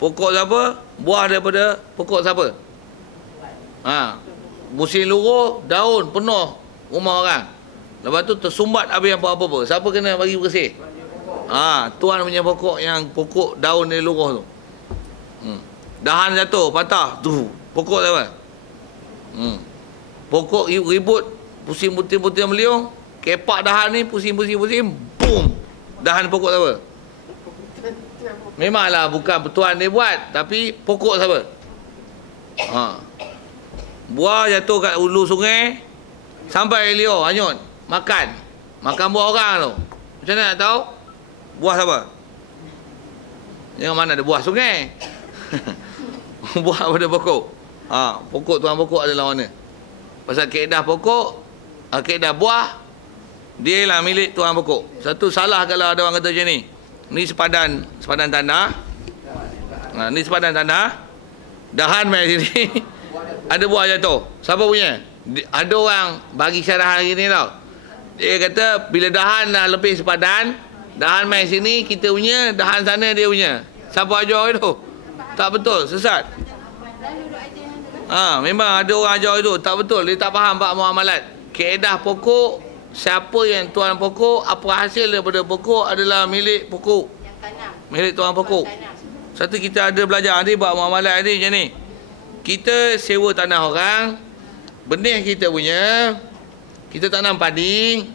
Pokok siapa? Buah daripada pokok siapa? Musim luruh, daun penuh rumah orang. Lepas tu tersumbat habis apa-apa. Siapa kena bagi bersih? Tuan punya pokok yang pokok daun dia luruh tu. Dahan jatuh, patah. Tu, pokok siapa? Pokok ribut, pusing putih-putih meliung, kepak dahan ni pusing-pusing, boom. Dahan pokok siapa? Memanglah bukan tuan dia buat, tapi pokok siapa? Buah jatuh kat hulu sungai, sampai liur, hanyut. Makan buah orang tu. Macam mana nak tahu? Buah siapa? Yang mana ada buah sungai? Buah pada pokok. Pokok tuan pokok adalah mana? Pasal kaedah pokok, kaedah buah, dia lah milik tuan pokok. Satu salah kalau ada orang kata macam ni. Ni sepadan tanah. Ni sepadan tanah. Dahan main sini. Ada buah jatuh. Siapa punya? Ada orang bagi syarahan hari ni tau. Dia kata bila dahan dah lebih sepadan, dahan main sini kita punya, dahan sana dia punya. Siapa ajar itu? Tak betul, sesat. Memang ada orang ajar itu. Tak betul, dia tak faham bab muamalat. Kaedah pokok, siapa yang tuan pokok, apa hasil daripada pokok adalah milik pokok. Milik tuan pokok. Satu kita ada belajar ni bab muamalat ni macam ni. Kita sewa tanah orang, benih kita punya, kita tanam padi,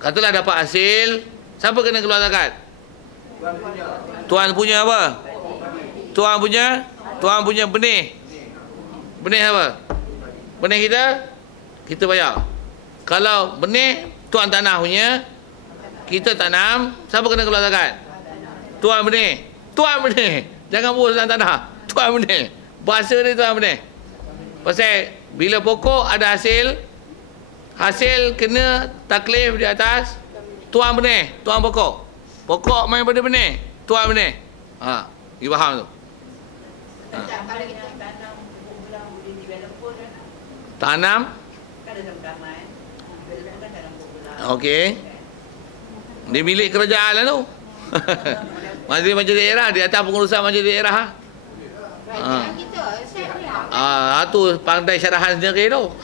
katalah dapat hasil, siapa kena keluar zakat? Tuan punya apa? Tuan punya benih. Benih apa? Benih kita bayar. Kalau benih tuan tanah punya, kita tanam, siapa kena keluar zakat? Tuan benih. Jangan buat tanah. Tuan benih. Bahasa dia tuan benih. Pasal bila pokok ada hasil kena taklif di atas tuan benih, tuan pokok. Pokok main pada benih, tuan benih. You faham tu? Kalau kita tanam pokok belang boleh develop pun kan? Tanam? Kan dalam taman, develop kan dalam pokok belang. Okey. Dia milik kerajaan lah tu. Majlis daerah, di atas pengurusan majlis daerah. Kerajaan kita, saya bilang. Tu pandai syarahan sendiri tu.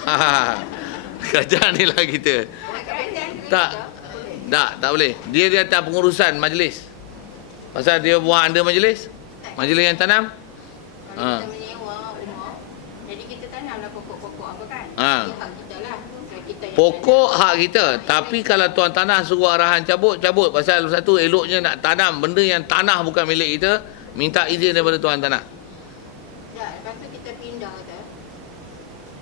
Kerajaan ni lah kita. Tak boleh. Dia di atas pengurusan majlis. Pasal dia buat ada majlis yang tanam. Kalau kita menyewa rumah, jadi kita tanamlah pokok-pokok apa kan? Hak kita lah. Pokok hak kita. Tapi kalau tuan tanah suruh arahan cabut. Pasal satu eloknya nak tanam benda yang tanah bukan milik kita, minta izin daripada tuan tanah. Lepas tu kita pindah tu.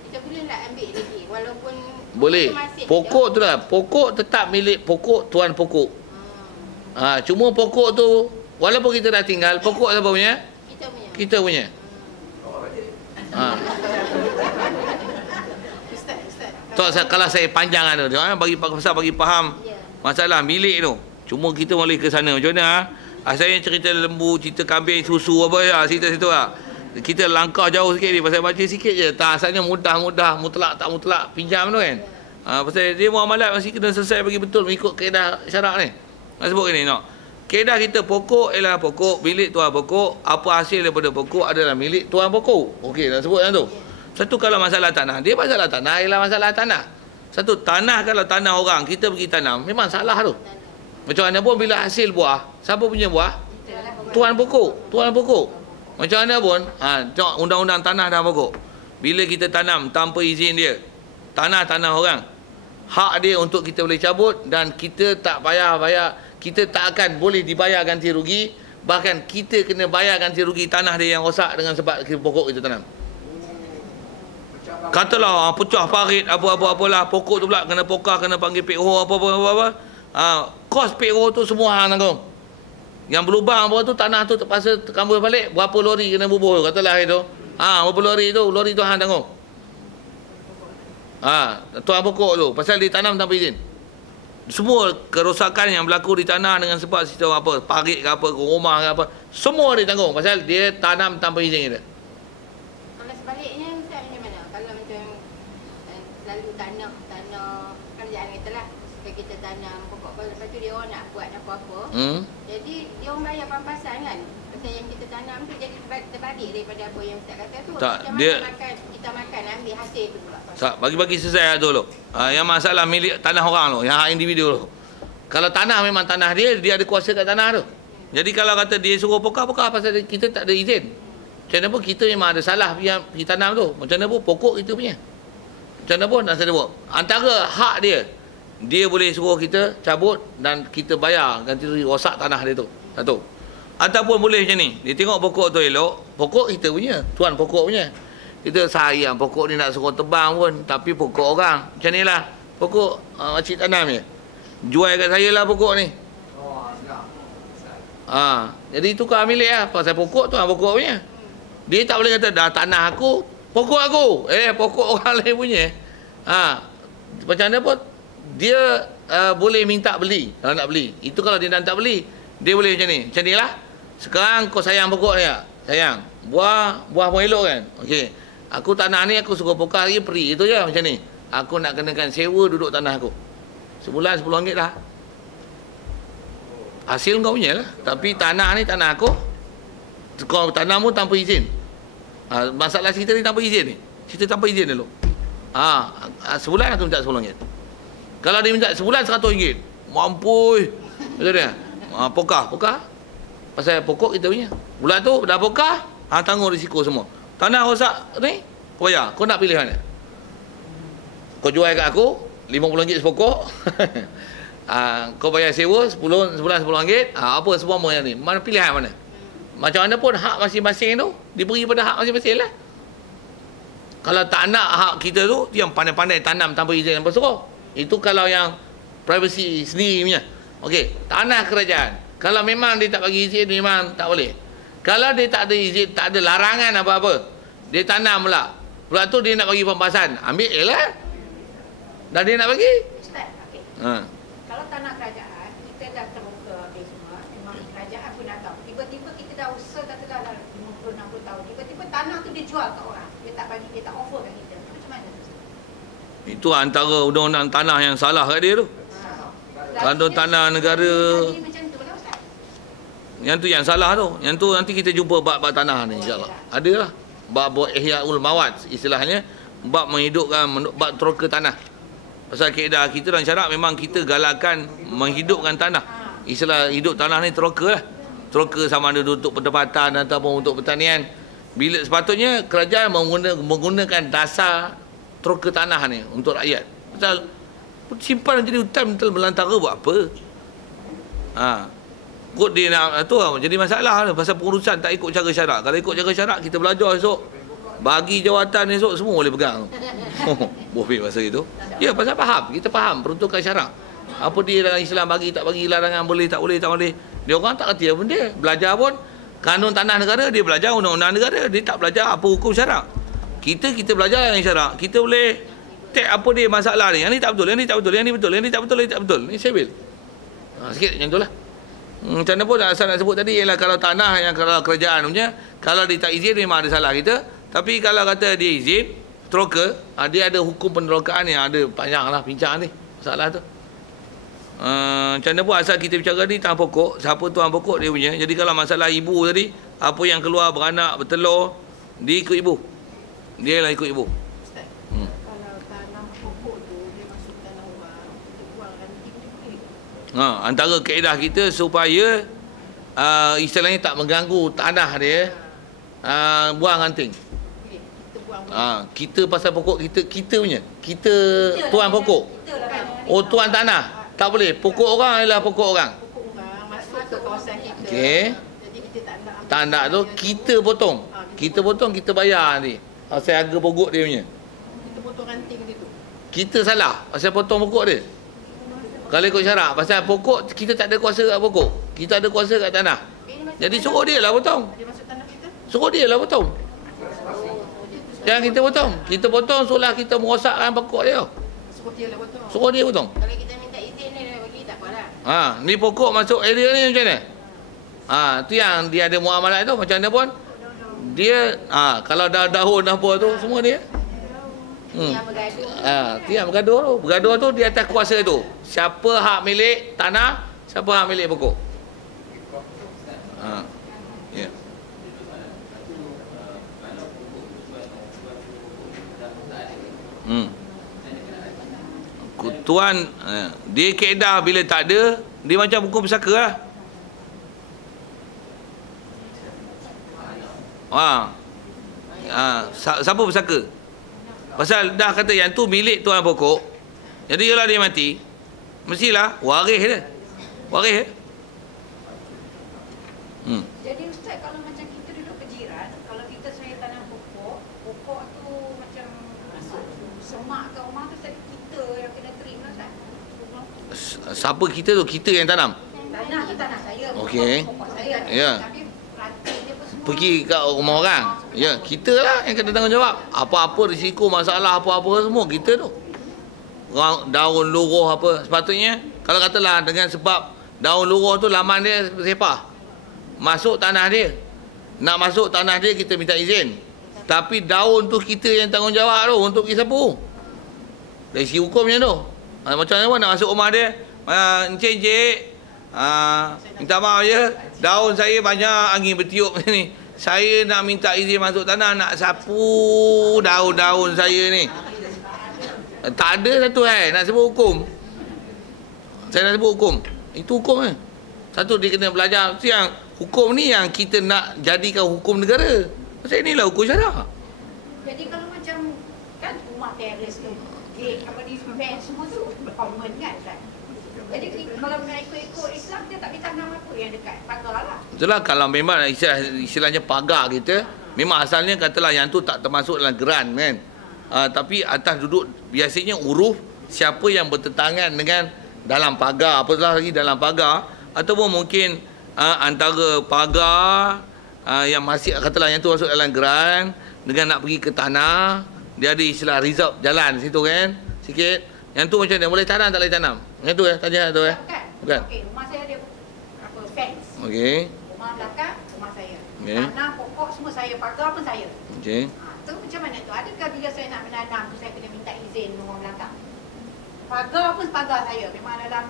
Kita boleh nak ambil lagi walaupun boleh. Pokok tu lah. Pokok tetap milik pokok tuan pokok. Cuma pokok tu walaupun kita dah tinggal, pokok siapa punya? Kita punya. Ustaz. Kalau saya panjang tu, bagi faham masalah milik tu. Cuma kita boleh ke sana. Macam mana? Saya cerita lembu, cerita kambing, susu apa ya, cerita situ lah. Kita langkah jauh sikit ni, pasal baca sikit je. Tak, asalnya mudah, mutlak tak mutlak, pinjam tu kan. Pasal dia muamalat masih kena selesai bagi betul mengikut kaedah syarak ni. Nak sebut ni, no. Kaedah kita pokok ialah pokok, milik tuan pokok. Apa hasil daripada pokok adalah milik tuan pokok. Okey, nak sebut yang tu. Satu kalau masalah tanah, dia masalah tanah ialah masalah tanah. Satu tanah kalau tanah orang, kita pergi tanam, memang salah tu. Macam mana pun bila hasil buah, siapa punya buah? Tuan pokok. Macam mana pun, tengok undang-undang tanah dan pokok. Bila kita tanam tanpa izin dia, tanah orang, hak dia untuk kita boleh cabut dan kita tak payah bayar, kita tak akan boleh dibayar ganti rugi, bahkan kita kena bayar ganti rugi tanah dia yang rosak dengan sebab pokok kita tanam. Katalah pecah parit apa-apalah, pokok tu pula kena pokah, kena panggil PO apa-apa. Kos PO tu semua hang tanggung. Yang berlubang apa tu tanah tu terpaksa terkambus balik, berapa lori kena bubuh katalah itu. Berapa lori tu hang tanggung. Tuan pokok tu pasal ditanam tanpa izin. Semua kerosakan yang berlaku di tanah dengan sebab sistem apa, parit ke apa, ke rumah ke apa, semua dia tanggung pasal dia tanam tanpa izin kita. Kalau sebaliknya Ustaz macam mana? Kalau macam lalu tanah kerajaan kita lah, supaya kita tanam pokok, lepas tu dia orang nak buat apa-apa, jadi dia orang bayar pampasan kan, pasal yang kita tanam tu jadi terbalik daripada apa yang Ustaz kata tu. Tak, Macam dia mana kita makan ambil hasil tu pula. tak, bagi-bagi selesai dulu. Yang masalah milik tanah orang tu, yang hak individu tu. Kalau tanah memang tanah dia, dia ada kuasa kat tanah tu. Jadi kalau kata dia suruh pokok pasal kita tak ada izin. Macam mana pun kita memang ada salah pergi tanam tu. Macam mana pun pokok kita punya. Macam mana pun nak saya buat. Antara hak dia boleh suruh kita cabut dan kita bayar ganti rugi rosak tanah dia tu. Satu. Ataupun boleh macam ni. Dia tengok pokok tu elok, pokok kita punya, tuan pokok punya. Kita sayang pokok ni nak suruh tebang pun, tapi pokok orang. Macam ni lah. Pokok makcik tanam je. Jual kat saya lah pokok ni. Jadi tukar milik lah. Pasal pokok tuan pokok punya. Dia tak boleh kata dah tanah aku, pokok aku. Pokok orang lain punya. Macam mana pun dia boleh minta beli kalau nak beli. Itu kalau dia tak beli, dia boleh macam ni. Macam ni lah. Sekarang kau sayang pokok ni tak? Sayang. Buah pun elok kan? Okey. Aku tanah ni aku suruh pokok lagi peri. Itu je macam ni. Aku nak kenakan sewa duduk tanah aku. Sebulan RM10 dah. Hasil kau punya lah. Tapi tanah ni tanah aku. Kau tanam pun tanpa izin. Masalah cerita ni tanpa izin ni. Cerita tanpa izin dulu. Sebulan aku minta RM10. Kalau dia minta sebulan RM100. Mampui. Betul dia? Pokah. Pasal pokok kita punya. Bulan tu dah pokah, tanggung risiko semua. Tanah rosak ni, kau bayar. Kau nak pilih mana? Kau jual kat aku RM50 sepokok. Kau bayar sewa sebulan RM10. Apa semua yang ni? Mana pilihan mana? Macam mana pun hak masing-masing tu diberi pada hak masing-masing lah. Kalau tak nak hak kita tu, yang pandai-pandai tanam tanpa izin tanpa suruh. Itu kalau yang privacy sendiri punya. Okey, tanah kerajaan. Kalau memang dia tak bagi izin, memang tak boleh. Kalau dia tak ada izin, tak ada larangan apa-apa, dia tanam pula. Pula tu dia nak bagi pempasan, ambil je lah. Dah dia nak bagi. Ustaz, okey. Kalau tanah kerajaan, kita dah terbuka semua, memang kerajaan pun dah tahu. Tiba-tiba kita dah usaha katalah 50-60 tahun. Tiba-tiba tanah tu dia jual ke orang. Dia tak bagi, dia tak offer kat kita. Macam mana? Itu antara undang-undang tanah yang salah kat dia tu. Kalau tanah negara, yang tu yang salah tu. Yang tu nanti kita jumpa bab-bab tanah ni insya-Allah. Adalah bab ihyaul mawad istilahnya, bab menghidupkan bab troka tanah. Pasal kaedah kita dalam syarak memang kita galakkan menghidupkan tanah. Istilah hidup tanah ni troka lah. Troka sama ada untuk pendapatan ataupun untuk pertanian. Bila sepatutnya kerajaan menggunakan dasar troka tanah ni untuk rakyat. Pasal simpan jadi hutan betul belantara buat apa? Kot dia nak tu jadi masalah pasal pengurusan tak ikut cara syarak. Kalau ikut cara syarak kita belajar esok, bagi jawatan esok semua boleh pegang. Boleh pasal itu. Ya, pasal faham, kita faham peruntukan syarak. Apa dia dalam Islam bagi tak bagi larangan, boleh tak boleh tak boleh. Dia orang tak kerti apa benda. Belajar pun kanun tanah negara, dia belajar undang-undang negara, dia tak belajar apa hukum syarak. Kita belajar yang syarak. Kita boleh take apa dia masalah ni. Yang ni tak betul, yang ni tak betul, yang ni betul, yang ni tak betul, yang ni tak betul. Ni civil. Sikit macam itulah. Macam mana pun asal nak sebut tadi ialah kalau tanah yang kalau kerajaan punya, kalau dia tak izin memang ada salah kita. Tapi kalau kata dia izin, troka, dia ada hukum penerokaan yang ada panjang lah bincang ni. Masalah tu. Macam mana pun asal kita bicara ni tentang pokok, siapa tuan pokok dia punya. Jadi kalau masalah ibu tadi, apa yang keluar beranak, bertelur, dia ikut ibu. Dia lah ikut ibu. Antara kaedah kita supaya istilahnya tak mengganggu tanah dia, buang ranting. Kita pasal pokok kita punya. Kita tuan pokok. Oh, tuan tanah. Tak boleh. Pokok orang ialah pokok orang. Masuk ke kawasan kita. Okey. Jadi kita tak nak ambil. Tak nak tu kita potong. Kita potong, kita bayar nanti. Pasal harga pokok dia punya. Kita potong ranting dia tu. Kita salah pasal potong pokok dia. Kalau ikut syarak, pasal pokok kita tak ada kuasa kat pokok. Kita ada kuasa kat tanah. Jadi suruh dia lah potong. Dia masuk tanah kita. Suruh dia lah potong. Jangan kita potong. Kita potong seolah kita merosakkan pokok dia. Suruh dia lah potong. Suruh dia potong. Kalau kita minta izin dia bagi tak apalah. Ni pokok masuk area ni macam mana? Tu yang dia ada muamalah tu macam mana pun. Dia kalau dah daun apa tu semua dia. Yang bergaduh. Tu yang bergaduh tu. Bergaduh tu di atas kuasa tu. Siapa hak milik tanah, siapa hak milik pokok. Ya. tuan, dia kaedah bila tak ada, dia macam hukum pesaka lah. Siapa pesaka? Pasal dah kata yang tu milik tuan pokok. Jadi kalau dia mati, mestilah waris dia. Waris dia. Jadi Ustaz, kalau macam kita duduk berjiran, kalau kita saya tanam pokok, pokok tu macam semak kat rumah tu, kita yang kena terima Ustaz. Siapa kita tu? Kita yang tanam. Tanah tu tanah saya. Okey. Pokok saya. Ya. Tapi ranting dia pun semua. Pergi kat rumah orang. Ya, kita lah yang kena tanggungjawab. Apa-apa risiko, masalah apa-apa semua kita tu. Daun luruh apa. Sepatutnya, kalau katalah dengan sebab daun luruh tu laman dia sepah. Masuk tanah dia. Nak masuk tanah dia kita minta izin. Tapi daun tu kita yang tanggungjawab tu untuk pergi sapu. Dari segi hukumnya tu. Macam mana nak masuk rumah dia? Encik, minta maaf ya. Daun saya banyak angin bertiup ni. Saya nak minta izin masuk tanah, nak sapu daun-daun saya ni. Tak ada satu nak sebut hukum. Saya nak sebut hukum. Itu hukum kan. Satu dia kena belajar. Itu yang hukum ni yang kita nak jadikan hukum negara. Pasal inilah hukum syariah. Jadi kalau macam kan rumah teres tu, gate apa ni, fence semua tu common kan Ustaz. Jadi kalau nak ikut Islam, dia tak boleh tanam apa yang dekat pagar lah. Itulah kalau memang istilahnya pagar kita, memang asalnya katalah yang tu tak termasuk dalam geran kan. Tapi atas duduk biasanya uruf siapa yang bertentangan dengan dalam pagar, apatah lagi dalam pagar, ataupun mungkin antara pagar yang masih katalah yang tu masuk dalam geran dengan nak pergi ke tanah, dia ada istilah reserve jalan situ kan sikit. Yang tu macam mana, boleh tanam tak boleh tanam? Yang tu tanya tu bukan. Okey, rumah saya ada apa fence. Okey. Rumah belakang rumah saya. Okey. Tanah pokok semua saya, pagar pun saya. Okey. Tu macam mana tu? Adakah bila saya nak menanam tu saya kena minta izin rumah belakang? Pagar pun pagar saya. Memang dalam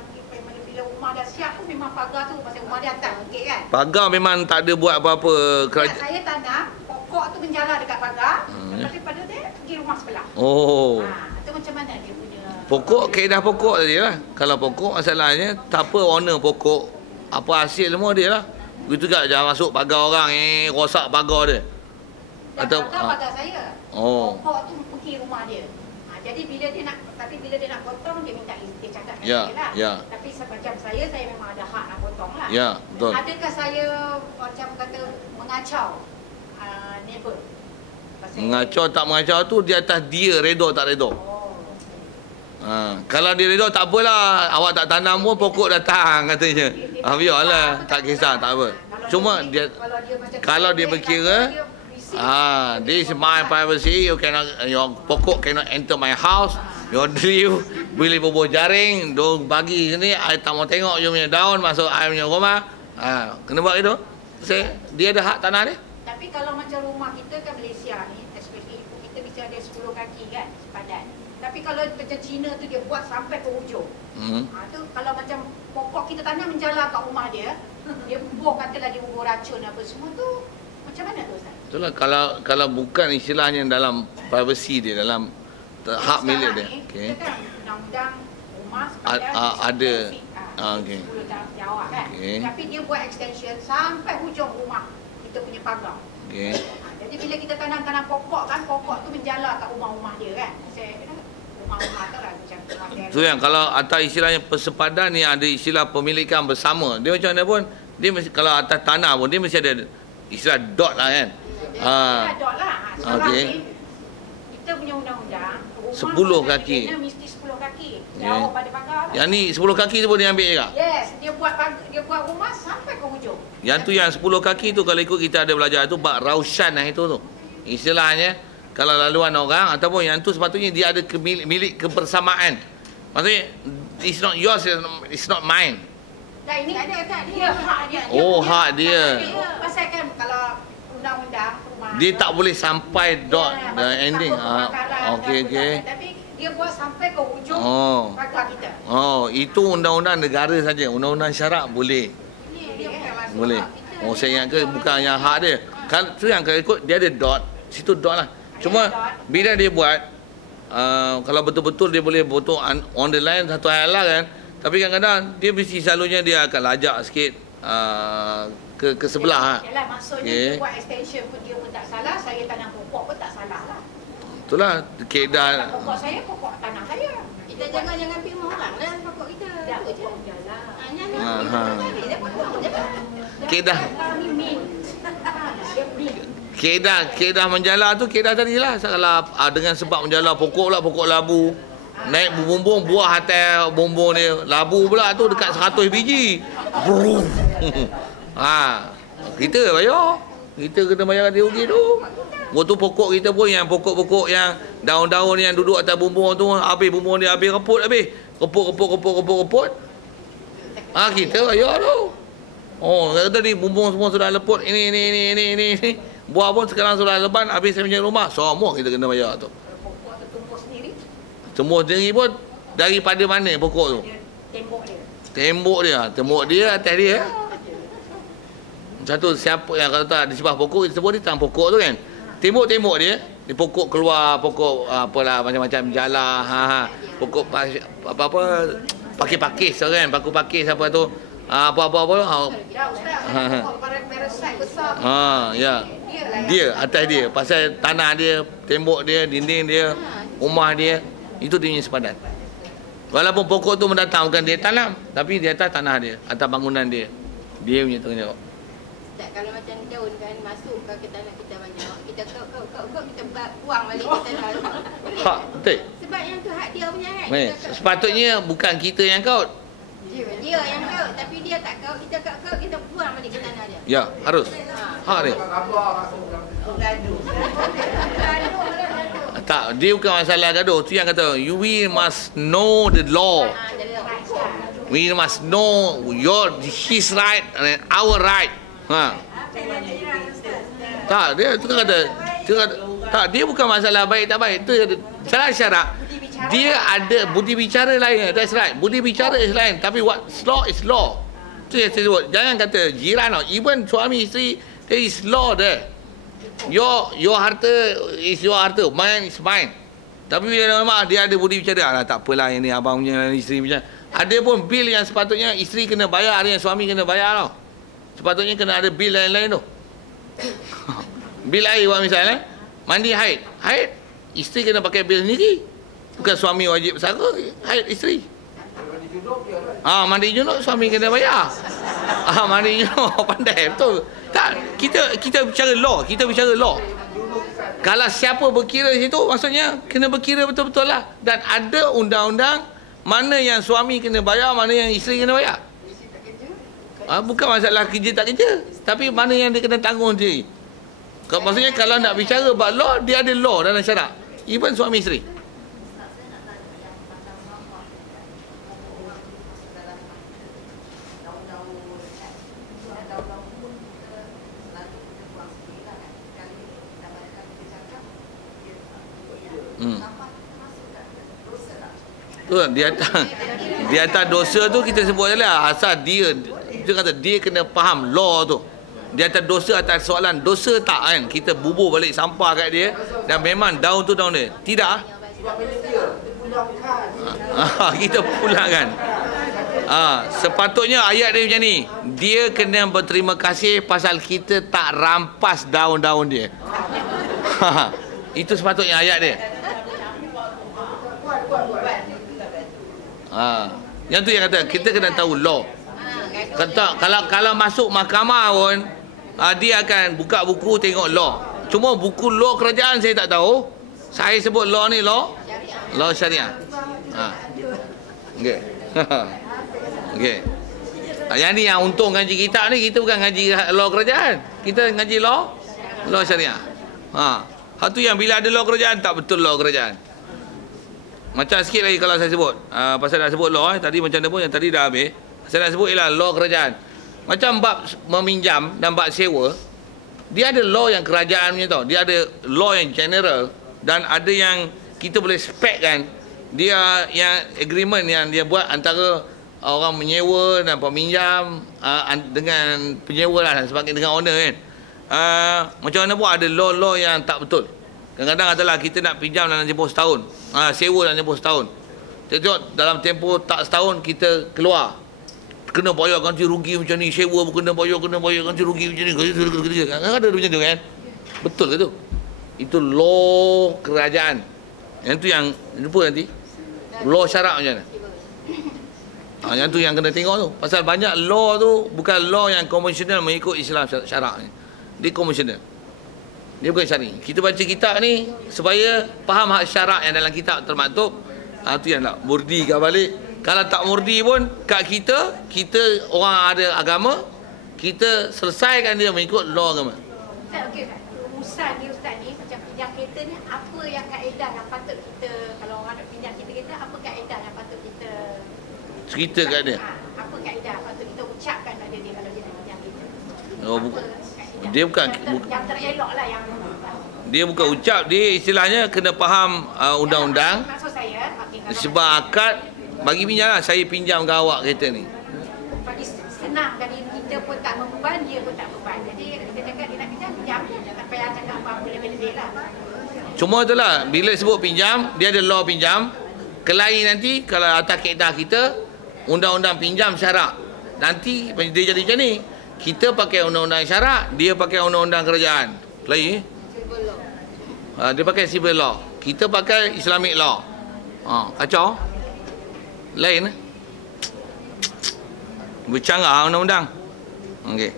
bila rumah dah siap pun memang pagar tu pasal rumah dia atas bukit kan. Pagar memang tak ada buat apa-apa kerajaan. Saya tanam pokok tu menjalar dekat pagar. Lepas pada dia pergi rumah sebelah. Oh. Tu macam mana dia punya Pokok, kaedah pokok tadi lah. Kalau pokok masalahnya, tak apa owner pokok, apa hasil semua dia lah. Begitu juga jangan masuk pagar orang, rosak pagar dia. Atau pagar saya. Oh. Pokok tu pergi rumah dia. Jadi bila dia nak, tapi bila dia nak potong, dia minta izin, dia cakap dengan Ya, dia lah. ya. Tapi macam saya memang ada hak nak potong lah. Ya, betul. Adakah saya macam kata mengacau neighbor? Mengacau tak mengacau tu di atas dia redha tak redha. Kalau dia redha tak apalah, awak tak tanam pun pokok datang katanya. Biarlah, tak kisah, tak apa. Cuma dia kalau dia berkira this is my privacy, your pokok cannot enter my house, your leaf boleh bubuh jaring, dong bagi sini, I tak mau tengok you punya daun masuk I punya rumah. Kena buat itu. Dia ada hak tanah dia. Tapi kalau macam rumah kita kan Malaysia ni, especially ibu kita bisa ada 10 kaki kan, sepadan. Tapi kalau macam Cina tu dia buat sampai ke hujung. Tu kalau macam pokok kita tanam menjalar kat rumah dia, dia bubuh katalah dia bubuh racun apa semua tu, macam mana tu Ustaz? Itulah kalau bukan istilahnya dalam privacy dia, dalam hak milik dia. Okey. Kita kan undang-undang rumah sepadan ada. 10 jawab kan. Okay. Tapi dia buat extension sampai hujung rumah kita punya pagar. Okey. Jadi bila kita tanam pokok kan, pokok tu menjalar kat rumah-rumah dia kan. Rumah-rumah tu lah macam rumah. Tu yang kalau atas istilahnya persepadan ni ada istilah pemilikan bersama. Dia macam mana pun, dia mesti, kalau atas tanah pun dia mesti ada istilah dot lah kan. Dot lah. Okey. Kita punya undang-undang 10 kaki. Mesti 10 kaki. Jauh pada pagar. Yang ni 10 kaki tu pun dia ambil juga. Yes, dia buat rumah sampai ke hujung. Yang tu yang 10 kaki tu kalau ikut kita ada belajar tu bab raushan lah itu tu. Istilahnya kalau laluan orang ataupun yang tu sepatutnya dia ada milik kebersamaan. Maksudnya it's not yours, it's not mine. Nah, ini ada dia hak dia. Oh, hak dia. Pasal kan kalau undang-undang rumah dia tak boleh sampai dot the ending. Okey. Tapi dia buat sampai ke hujung pagar kita. Itu undang-undang negara saja. Undang-undang syarak boleh. Dia bukan masuk Boleh. Saya ingat ke bukan yang hak dia. Kan tu yang kalau ikut dia ada dot. Situ dot lah. Cuma bila dia buat kalau betul-betul dia boleh potong on the line satu ayat lah kan. Tapi kadang-kadang dia mesti selalunya dia akan lajak sikit ke sebelah. Yalah, maksudnya dia buat extension pun dia pun tak salah, saya tanam pokok pun tak salah lah. Itulah keadaan. Pokok saya, pokok tanah saya. Kita jangan pilih orang lah pokok kita. Dah pokok jalan. Kedah. Kami min. Dia min. Kedah menjala tu kedah tadi lah. Kalau dengan sebab menjala pokok lah, pokok labu. Naik bumbung, buah atas bumbung dia. Labu pula tu dekat 100 biji. Brum. Kita bayar. Kita kena bayar dia rugi tu. Waktu pokok kita pun yang pokok-pokok yang daun-daun yang duduk atas bumbung tu, habis bumbung dia habis reput habis. Reput. Kita bayar tu. Tadi bumbung semua sudah leput. Ini. Buah pun sekarang sudah leban, habis saya punya rumah. Semua kita kena bayar tu. Pokok tu tumbuh sendiri. Tumbuh sendiri pun daripada mana pokok tu? Tembok dia atas dia. Satu siapa yang kalau tak di sebelah pokok, kita sebut dia tanam pokok tu kan. Tembok dia, di pokok keluar pokok apalah macam-macam jala, pokok apa pakis kan, paku pakis apa tu. Apa-apa. Ya ustaz, pokok parasite besar. Ya. Dia atas dia, pasal tanah dia, tembok dia, dinding dia, rumah dia, itu dia punya sepadan. Walaupun pokok tu mendatang bukan dia tanam, tapi di atas tanah dia, atas bangunan dia. Dia punya tanggungjawab. Tak, kalau macam daun kan masuk ke tanah kita banyak, kita kita buang balik ke tanah. Betul. Sebab yang tu hak dia punya kan. Sepatutnya bukan kita yang kaut. Dia yang kaut, tapi dia tak kaut, kita kaut, kita buang balik ke tanah dia. Ya, harus. Hak dia. Tak, dia bukan masalah gaduh. Tu yang kata, we must know the law. We must know his right and our right. Tak, dia tu kan kata, tak, dia bukan masalah baik tak baik. Tu salah syarak. Dia ada budi bicara lain. That's right. Budi bicara is lain. Tapi what law is law. Tu yang saya sebut. Jangan kata jiran tau. Even suami isteri, there is law there. Your harta is your harta. Mine is mine. Tapi bila dia ada budi bicara, tak apalah yang ni abang punya, isteri punya. Ada pun bil yang sepatutnya isteri kena bayar, ada yang suami kena bayar tau. Sepatutnya kena ada bil lain-lain tu. Bil air buat misalnya, mandi haid. Haid, isteri kena pakai bil sendiri. Bukan suami wajib bersara, haid isteri. Mandi junub suami kena bayar. Mandi junub pandai betul. Tak, kita bicara law, Kalau siapa berkira situ, maksudnya kena berkira betul-betul lah. Dan ada undang-undang mana yang suami kena bayar, mana yang isteri kena bayar. Bukan masalah kerja tak kerja, tapi mana yang dia kena tanggung sendiri. Maksudnya kalau nak bicara about law, dia ada law dalam syarak. Even suami isteri. Tu di atas dosa tu kita sebut je lah. Asal dia kata dia kena faham law tu. Di atas dosa, atas soalan dosa tak kan, kita bubur balik sampah kat dia. Dan memang daun tu daun dia. Tidak. Kita pulangkan. Sepatutnya ayat dia macam ni. Dia kena berterima kasih pasal kita tak rampas daun-daun dia. Itu sepatutnya ayat dia. Yang tu yang kata kita kena tahu law. Kata kalau masuk mahkamah pun dia akan buka buku tengok law. Cuma buku law kerajaan saya tak tahu. Saya sebut law ni law syariah. Okey. Okey. Yang ni yang untung ngaji kitab ni, kita bukan ngaji law kerajaan. Kita ngaji law syariah. Satu yang bila ada law kerajaan tak betul law kerajaan. Macam sikit lagi kalau saya sebut. Pasal dah sebut law tadi macam mana pun yang tadi dah habis. Saya nak sebut ialah law kerajaan. Macam bab meminjam dan bab sewa, dia ada law yang kerajaan punya tau. Dia ada law yang general dan ada yang kita boleh spec kan. Dia yang agreement yang dia buat antara orang menyewa dan peminjam dengan penyewa lah dan sebagainya dengan owner kan. Macam mana pun ada law-law yang tak betul. Kadang-kadang adalah kita nak pinjam dalam tempoh setahun. Sewa dalam tempoh setahun. Tengok dalam tempoh tak setahun kita keluar. Kena bayar ganti rugi macam ni. Sewa pun kena bayar ganti rugi macam ni. Kadang-kadang ada macam tu kan. Betul ke tu? Itu law kerajaan. Yang tu yang lupa nanti. Law syarak macam mana? Yang tu yang kena tengok tu. Pasal banyak law tu bukan law yang konvensional mengikut Islam syarak ni. Dia konvensional. Dia bukan syar'i. Kita baca kitab ni supaya faham hak syarak yang dalam kitab termaktub. Tu yang nak murdikan balik. Kalau tak murdi pun kat kita orang ada agama, kita selesaikan dia mengikut law agama. Ustaz, okey Ustaz. Rumusan dia Ustaz ni macam pinjam kereta ni, apa yang kaedah yang patut kita, kalau orang nak pinjam kereta, apa kaedah yang patut kita Cerita kat dia. Apa kaedah patut kita ucapkan pada dia kalau dia nak pinjam kereta? Dia bukan yang terelok lah yang dia bukan ucap, dia istilahnya kena faham undang-undang. Maksud saya, Sebab akad bagi pinjam lah, saya pinjam ke awak kereta ni. bagi senang dan kita pun tak membeban, dia pun tak beban. Jadi kita cakap dia nak pinjam je, tak payah cakap apa-apa lebih-lebih lah. Cuma itulah, bila sebut pinjam, dia ada law pinjam. Kelahi nanti kalau atas kaedah kita, undang-undang pinjam syarak. Nanti dia jadi macam ni. Kita pakai undang-undang syarak, dia pakai undang-undang kerajaan. Kelahi dia pakai civil law. Kita pakai Islamic law. Kacau. Lain. Bercanggah undang-undang. Okey.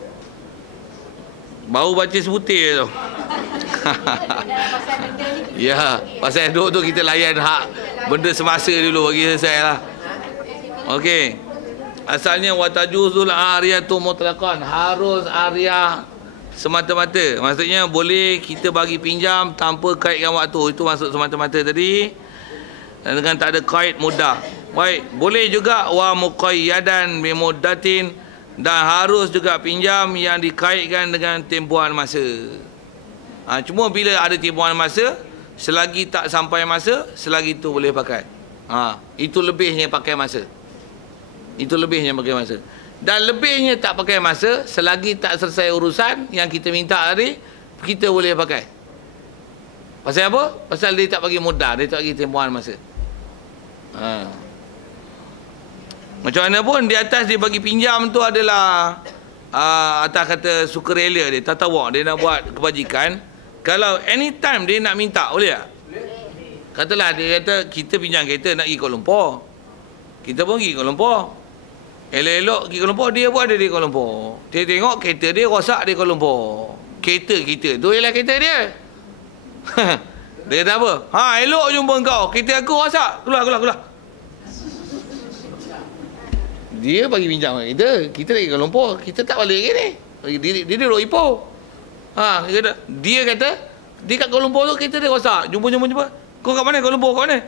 Baru baca sebutir tu. Ya, pasal duduk tu kita layan hak benda semasa dulu bagi selesai lah. Okey. Asalnya watajuzul ariyatu mutlaqan, harus ariyah semata-mata. Maksudnya boleh kita bagi pinjam tanpa kaitkan waktu. Itu maksud semata-mata tadi. Dengan tak ada kait mudah. Baik, boleh juga wa muqayyadan bi muddatin, dan harus juga pinjam yang dikaitkan dengan tempohan masa. Cuma bila ada tempohan masa, selagi tak sampai masa, selagi itu boleh pakai. Itu lebihnya pakai masa. Itu lebihnya pakai masa. Dan lebihnya tak pakai masa, selagi tak selesai urusan yang kita minta tadi, kita boleh pakai. Pasal apa? Pasal dia tak bagi mudah, dia tak bagi tempohan masa. Macam mana pun di atas dia bagi pinjam tu adalah atas kata sukarela dia, tatawak, dia nak buat kebajikan. Kalau anytime dia nak minta, boleh tak? Katalah dia kata kita pinjam kereta nak pergi Kuala Lumpur. Kita pun pergi Kuala Lumpur. Elok-elok pergi Kuala Lumpur, dia pun ada di Kuala Lumpur. Dia tengok kereta dia rosak di Kuala Lumpur. Kereta kita tu ialah kereta dia. Dia kata apa? Elok jumpa kau, kereta aku rosak. Keluar. Dia bagi pinjam kita. Kita lagi Kuala Lumpur, kita tak balik lagi ni. Dia duduk Ipoh. Dia kata dia kat Kuala Lumpur tu kereta dia rosak. Jumpa. Kau kat mana? Kuala Lumpur kat mana?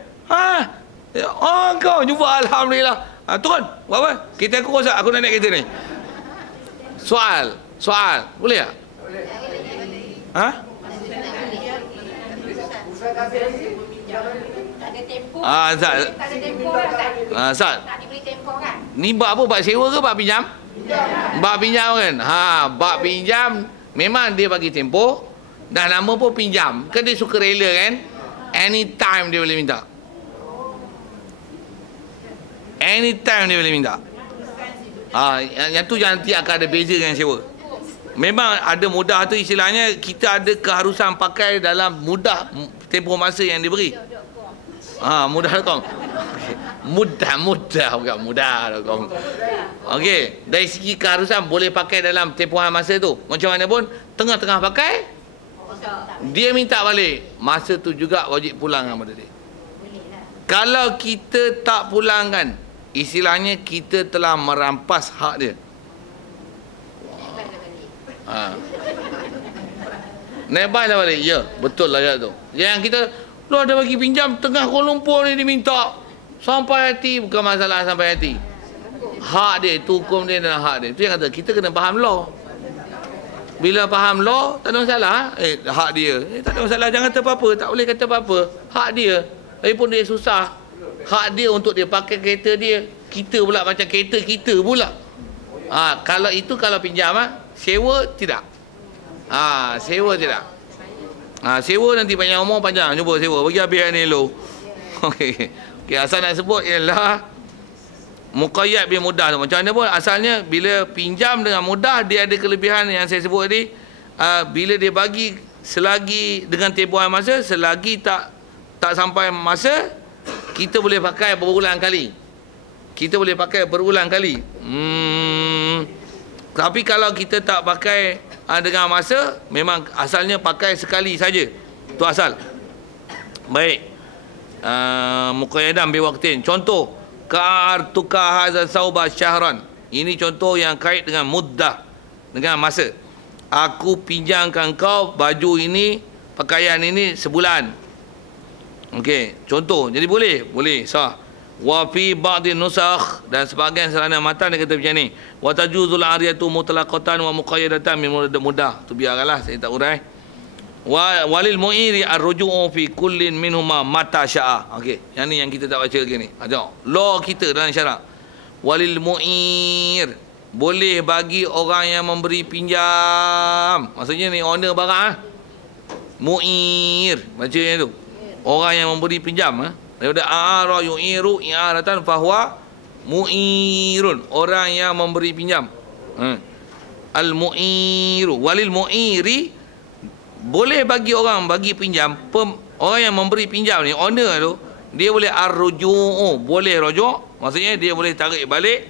Kau jumpa, alhamdulillah. Tuan, buat apa? Kereta aku rosak, aku nak naik kereta ni. Soal. Boleh tak? Boleh. Ustaz. Ni bab apa? Bab sewa ke bab pinjam? Bab pinjam kan? Bab pinjam memang dia bagi tempoh dan nama pun pinjam. Kan dia suka rela kan? Anytime dia boleh minta. Anytime dia boleh minta. Yang tu nanti akan ada beza dengan sewa. Memang ada mudah tu, istilahnya kita ada keharusan pakai dalam mudah tempoh masa yang diberi. Mudah.com. Mudah bukan mudah.com. Okey, dari segi keharusan boleh pakai dalam tempohan masa tu. Macam mana pun tengah-tengah pakai dia minta balik, masa tu juga wajib pulangkan pada dia. Kalau kita tak pulangkan, istilahnya kita telah merampas hak dia. Nebas dah balik. Ya, betul lah ayat tu. Yang kita lu ada bagi pinjam tengah Kuala Lumpur ni diminta. Sampai hati, bukan masalah sampai hati. Hak dia, itu hukum dia dan hak dia. Itu yang kata kita kena faham law. Bila faham law, tak ada masalah. Hak dia. Tak ada masalah, jangan kata apa-apa. Tak boleh kata apa-apa. Hak dia. Lagipun dia susah. Hak dia untuk dia pakai kereta dia. Kita pula macam kereta kita pula. Kalau itu kalau pinjam, sewa tidak. Sewa tidak. Sewa nanti banyak umur panjang. Cuba sewa. Bagi habis yang ni dulu. Okey. Okay, asal nak sebut ialah muqayyad bil mudah tu. Macam mana pun asalnya bila pinjam dengan mudah dia ada kelebihan yang saya sebut tadi. Bila dia bagi selagi dengan tempoh masa, selagi tak sampai masa, kita boleh pakai berulang kali. Tapi kalau kita tak pakai dengan masa, memang asalnya pakai sekali saja. Itu asal. Baik. Muqayyadan bi waqtin. Contoh, ka'artuka hadza sauba syahran. Ini contoh yang kait dengan muddah, dengan masa. Aku pinjamkan kau baju ini, pakaian ini sebulan. Okey, contoh. Jadi boleh sah. Wa fi ba'dhin nusakh, dan sebahagian sarana matan dia kata macam ni. Wa tajuzul ariyatu mutlaqatan wa muqayyadatan min mudah. Tu biarlah saya tak urai. Walil mu'iri ar-ruju'u fi kullin minhuma mata sya'a. Okey, yang ni yang kita tak baca lagi ni. Tengok law kita dalam syarak. Walil mu'ir, boleh bagi orang yang memberi pinjam. Maksudnya ni owner barang mu'ir, baca yang tu. Orang yang memberi pinjam daripada a'ara yu'iru i'aratan fahuwa mu'irun, orang yang memberi pinjam. Al-mu'iru walil mu'iri, boleh bagi orang bagi pinjam, orang yang memberi pinjam ni, owner tu, dia boleh ar-ruju'u, boleh rujuk, maksudnya dia boleh tarik balik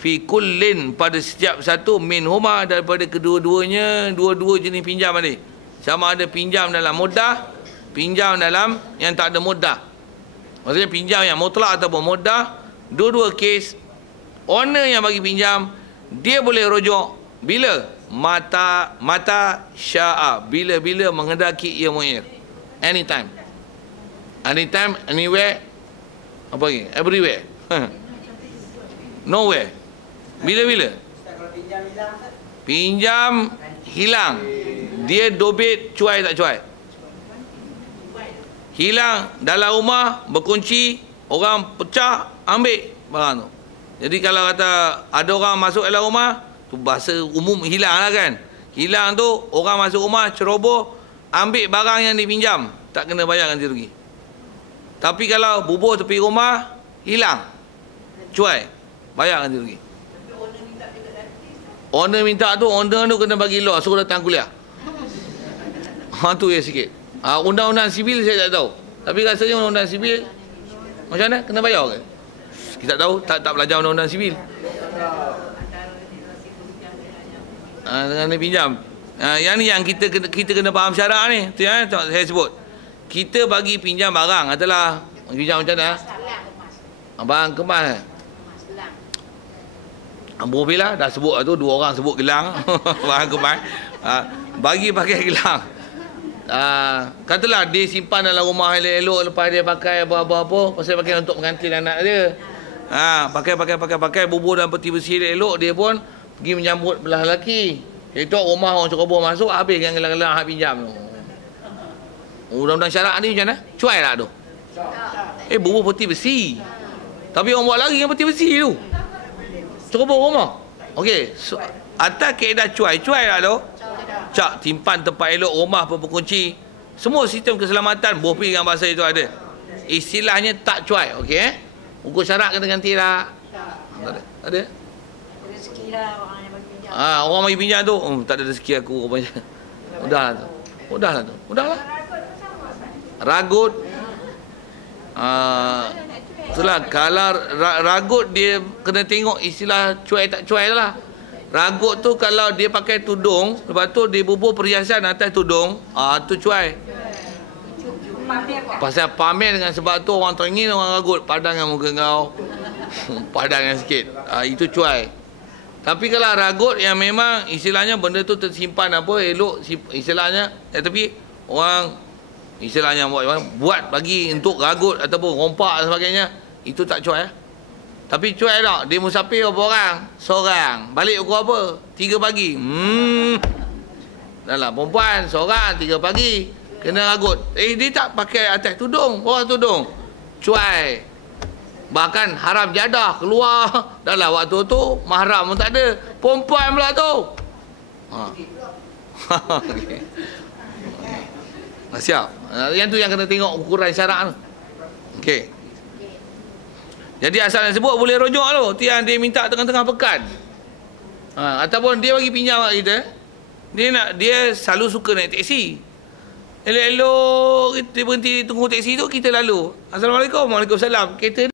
fi kullin, pada setiap satu minhuma, daripada kedua-duanya, dua-dua jenis pinjam ni. Sama ada pinjam dalam mudah, pinjam dalam yang tak ada mudah. Maksudnya pinjam yang mutlak ataupun mudah, dua-dua kes owner yang bagi pinjam dia boleh rujuk bila mata sya'a, bila-bila menghendaki ia mu'ir. Anytime, anywhere, apa lagi, everywhere, nowhere, bila-bila. Pinjam hilang, dia dobit cuai tak cuai, hilang dalam rumah, berkunci, orang pecah, ambil barang tu. Jadi kalau kata ada orang masuk dalam rumah, tu bahasa umum hilang lah kan. Hilang tu orang masuk rumah, ceroboh, ambil barang yang dipinjam, tak kena bayar ganti rugi. Tapi kalau bubuh tepi rumah, hilang, cuai, bayar ganti rugi. Owner minta tu, owner tu kena bagi law, suruh datang kuliah. Tu ya sikit. Undang-undang sibil saya tak tahu. Tapi rasanya undang-undang sibil macam mana? Kena bayar ke? Kita tak tahu, tak belajar undang-undang sibil. Dengan pinjam. Yang ni yang kita kena faham syarak ni. Tu ya, saya sebut. Kita bagi pinjam barang adalah pinjam macam mana? Barang kemas. Bila dah sebut tu, dua orang sebut gelang. Barang kemas. Bagi pakai gelang. Katalah dia simpan dalam rumah elok-elok, lepas dia pakai apa-apa, pasal pakai untuk mengantin anak dia. Pakai bubur dalam peti besi elok, dia pun pergi menyambut belah lelaki. Itu rumah orang ceroboh masuk, habis dengan gelang-gelang hak pinjam tu. Undang-undang syarak ni macam mana? Cuai tak tu? Bubur peti besi. Tapi orang buat lagi dengan peti besi tu. Ceroboh rumah. Okey, atas kaedah cuai tak tu? Cak, timpan tempat elok, rumah pun berkunci. Semua sistem keselamatan, bohpi dengan bahasa itu ada. Istilahnya tak cuai, okey? Ukur syarat kena ganti tak? Tak ada. Rezeki lah orang yang bagi pinjam. Orang bagi pinjam tu, tak ada rezeki aku. Udahlah tu. Ragut. Itulah, kalau ragut dia kena tengok istilah cuai tak cuai lah. Ragut tu kalau dia pakai tudung, lepas tu dia bubur perhiasan atas tudung, tu cuai. Pasal pamer dengan sebab tu orang teringin, orang ragut. Padang dengan muka kau. Padang dengan sikit. Itu cuai. Tapi kalau ragut yang memang istilahnya benda tu tersimpan apa, elok istilahnya, tapi orang istilahnya buat bagi untuk ragut ataupun rompak dan sebagainya, itu tak cuai. Tapi cuai tak, dia musafir berapa orang? Seorang. Balik pukul apa? 3 pagi. Dalam perempuan, seorang 3 pagi. Kena ragut. Dia tak pakai atas tudung, bawah tudung. Cuai. Bahkan haram jadah keluar. Dalam waktu tu, mahram pun tak ada. Perempuan pula tu. Siap. Yang tu yang kena tengok ukuran syarat tu. Okey. Jadi asal yang sebut boleh rujuk tu. Tiang dia minta tengah-tengah pekan. Ataupun dia bagi pinjam kat kita. Dia selalu suka naik teksi. Elok-elok kita berhenti tunggu teksi tu, kita lalu. Assalamualaikum. Waalaikumsalam. Kereta